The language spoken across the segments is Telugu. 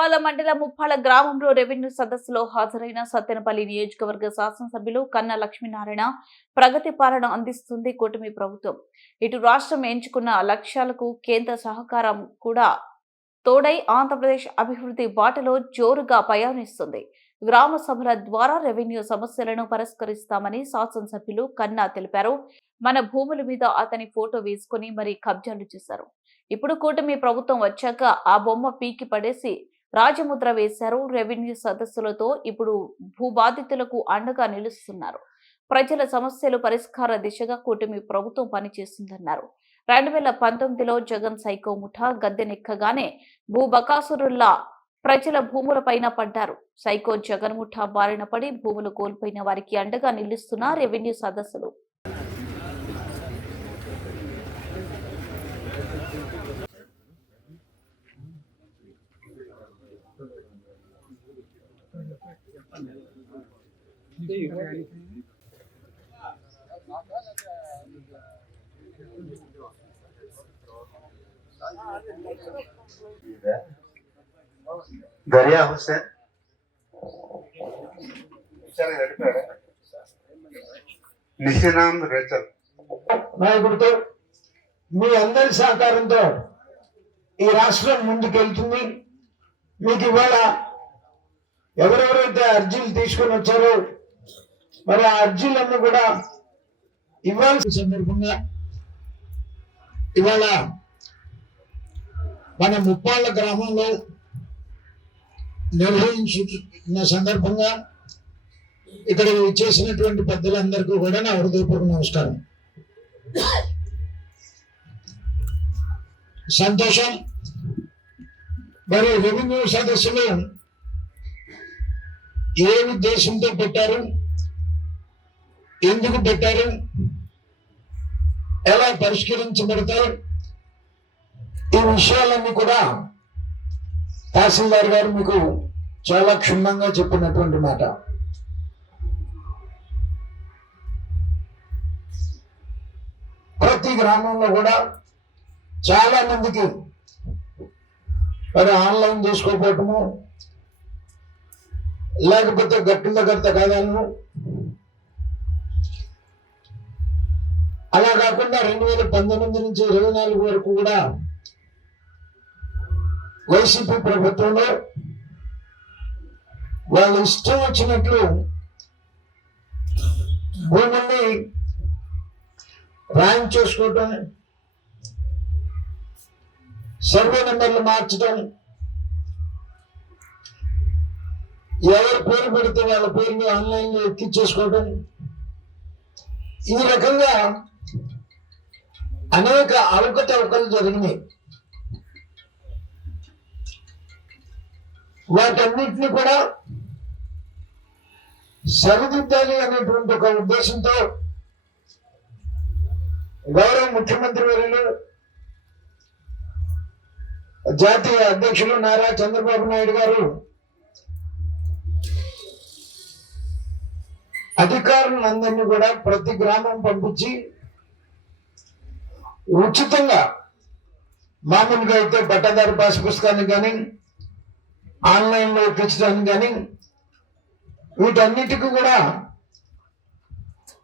ముప్పాల మండల ముప్పాల గ్రామంలో రెవెన్యూ సదస్సులో హాజరైన సత్తెనపల్లి నియోజకవర్గ శాసనసభ్యులు కన్న లక్ష్మీనారాయణ ప్రగతి పాలన అందిస్తుంది కూటమి ప్రభుత్వం. ఇటు రాష్ట్రం ఎంచుకున్న లక్ష్యాలకు కేంద్ర సహకారం కూడా తోడై ఆంధ్రప్రదేశ్ అభివృద్ధి బాటలో జోరుగా పయనిస్తుంది. గ్రామ సభల ద్వారా రెవెన్యూ సమస్యలను పరిష్కరిస్తామని శాసనసభ్యులు కన్నా తెలిపారు. మన భూముల మీద అతని ఫోటో వేసుకుని మరి కబ్జాలు చేశారు. ఇప్పుడు కూటమి ప్రభుత్వం వచ్చాక ఆ బొమ్మ పీకి పడేసి రాజముద్ర వేశారు. రెవెన్యూ సదస్సులతో ఇప్పుడు భూబాధితులకు అండగా నిలుస్తున్నారు. ప్రజల సమస్యలు పరిష్కార దిశగా కూటమి ప్రభుత్వం పనిచేస్తుందన్నారు. రెండు వేల పంతొమ్మిదిలో జగన్ సైకో ముఠా గద్దెనెక్కగానే భూ బకాసురుల్లా ప్రజల భూములపైన పడ్డారు. సైకో జగన్ ముఠా బారిన పడి భూములు కోల్పోయిన వారికి అండగా నిలుస్తున్న రెవెన్యూ సదస్సులు. దరియా హుస్సేన్ నిశినామ్ రేచల్ నాయకుడితో మీ అందరి సహకారంతో ఈ రాష్ట్రం ముందుకెళ్తుంది. మీకు ఇవాళ ఎవరెవరైతే అర్జీలు తీసుకొని వచ్చారో మరి ఆ అర్జీలను కూడా ఇవ్వాల్సిన సందర్భంగా ఇవాళ మన ముప్పాళ్ళ గ్రామంలో నిర్వహించుకున్న సందర్భంగా ఇక్కడ చేసినటువంటి పెద్దలందరికీ కూడా నా హృదయపూర్వక నమస్కారం. సంతోషం. మరి రెవెన్యూ సదస్సులో ఏ ఉద్దేశంతో పెట్టారు? ఎందుకు పెట్టారు? ఎలా పరిష్కరించబడతారు? ఈ విషయాలన్నీ కూడా తహసీల్దార్ గారు మీకు చాలా క్షుణ్ణంగా చెప్పినటువంటి మాట. ప్రతి గ్రామంలో కూడా చాలా మందికి మరి ఆన్లైన్ చేసుకోకపోవటము లేకపోతే గట్టుల దగ్గర కాదాలను అలా కాకుండా రెండు వేల పంతొమ్మిది నుంచి ఇరవై నాలుగు వరకు కూడా వైసీపీ ప్రభుత్వంలో వాళ్ళు ఇష్టం వచ్చినట్లు భూముల్ని ర్యాంక్ చేసుకోవటం సర్వే నెంబర్లు మార్చడం ఎవరి పేరు పెడితే వాళ్ళ పేర్లు ఆన్లైన్లో ఎక్కించేసుకోవటం ఎక్కించేసుకోవడం ఈ రకంగా అనేక అవకతవకలు జరిగినాయి వాటన్నిటిని కూడా సరిదిద్దాలి అనేటువంటి ఒక ఉద్దేశంతో గౌరవ ముఖ్యమంత్రి వర్యులు జాతీయ అధ్యక్షులు నారా చంద్రబాబు నాయుడు గారు అధికారులందరినీ కూడా ప్రతి గ్రామం పంపించి ఉచితంగా మామూలుగా అయితే బట్టదారు పాస్ పుస్తకాన్ని కానీ ఆన్లైన్లో ఇప్పించడానికి కానీ వీటన్నిటికీ కూడా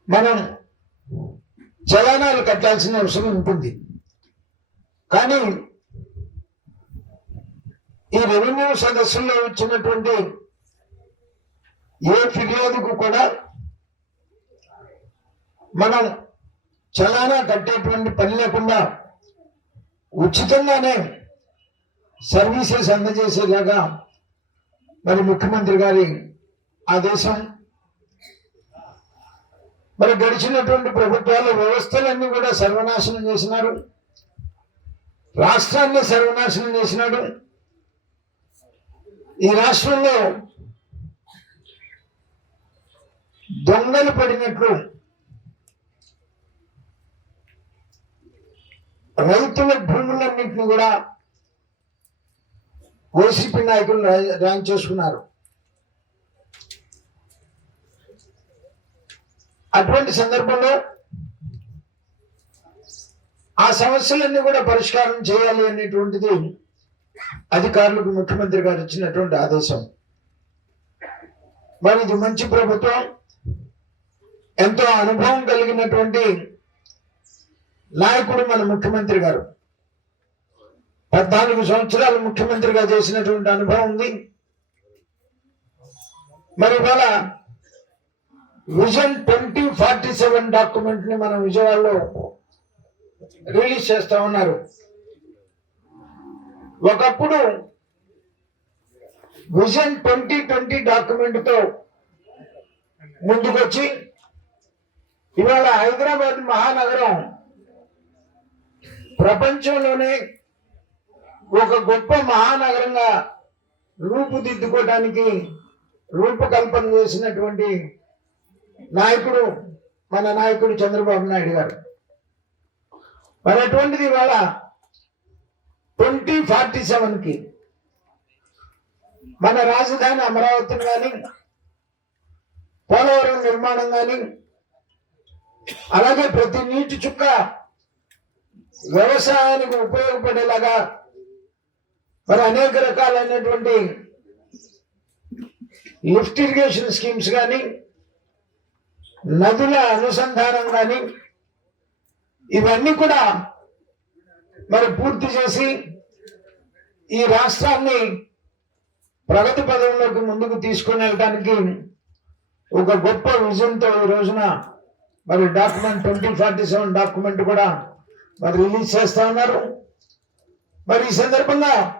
మనం చలానాలు కట్టాల్సిన అవసరం ఉంటుంది. కానీ ఈ రెవెన్యూ సదస్సుల్లో వచ్చినటువంటి ఏ ఫిర్యాదుకు కూడా మనం చలానా కట్టేటువంటి పని లేకుండా ఉచితంగానే సర్వీసెస్ అందజేసేలాగా మరి ముఖ్యమంత్రి గారి ఆదేశం. మరి గడిచినటువంటి ప్రభుత్వాల వ్యవస్థలన్నీ కూడా సర్వనాశనం చేసినారు. రాష్ట్రాన్ని సర్వనాశనం చేసినాడు. ఈ రాష్ట్రంలో దొంగలు పడినట్లు రైతుల భూములన్నింటినీ కూడా వైసీపీ నాయకులు రా- ర్యాంక్ చేసుకున్నారు. అటువంటి సందర్భంలో ఆ సమస్యలన్నీ కూడా పరిష్కారం చేయాలి అనేటువంటిది అధికారులకు ముఖ్యమంత్రి గారు ఇచ్చినటువంటి ఆదేశం. మరి ఇది మంచి ప్రభుత్వం ఎంతో అనుభవం కలిగినటువంటి నాయకుడు మన ముఖ్యమంత్రి గారు. పద్నాలుగు సంవత్సరాలు ముఖ్యమంత్రిగా చేసినటువంటి అనుభవం ఉంది. మరి ఇవాళ విజన్ ట్వంటీ ఫార్టీ సెవెన్ డాక్యుమెంట్ని మనం విజయవాడలో రిలీజ్ చేస్తా ఉన్నారు. ఒకప్పుడు విజన్ ట్వంటీ ట్వంటీ డాక్యుమెంట్తో ముందుకొచ్చి ఇవాళ హైదరాబాద్ మహానగరం ప్రపంచంలోనే ఒక గొప్ప మహానగరంగా రూపుదిద్దుకోవడానికి రూపకల్పన చేసినటువంటి నాయకుడు మన నాయకుడు చంద్రబాబు నాయుడు గారు. మరి అటువంటిది ఇవాళ ట్వంటీ ఫార్టీ సెవెన్కి మన రాజధాని అమరావతిని కానీ పోలవరం నిర్మాణం కానీ అలాగే ప్రతి నీటి చుక్క వ్యవసాయానికి ఉపయోగపడేలాగా మరి అనేక రకాలైనటువంటి లిఫ్ట్ ఇరిగేషన్ స్కీమ్స్ కానీ నదుల అనుసంధానం కానీ ఇవన్నీ కూడా మరి పూర్తి చేసి ఈ రాష్ట్రాన్ని ప్రగతి పదంలోకి ముందుకు తీసుకుని వెళ్ళడానికి ఒక గొప్ప విజన్తో ఈ రోజున మరి document twenty forty seven document కూడా మరి రిలీజ్ చేస్తా ఉన్నారు. మరి ఈ సందర్భంగా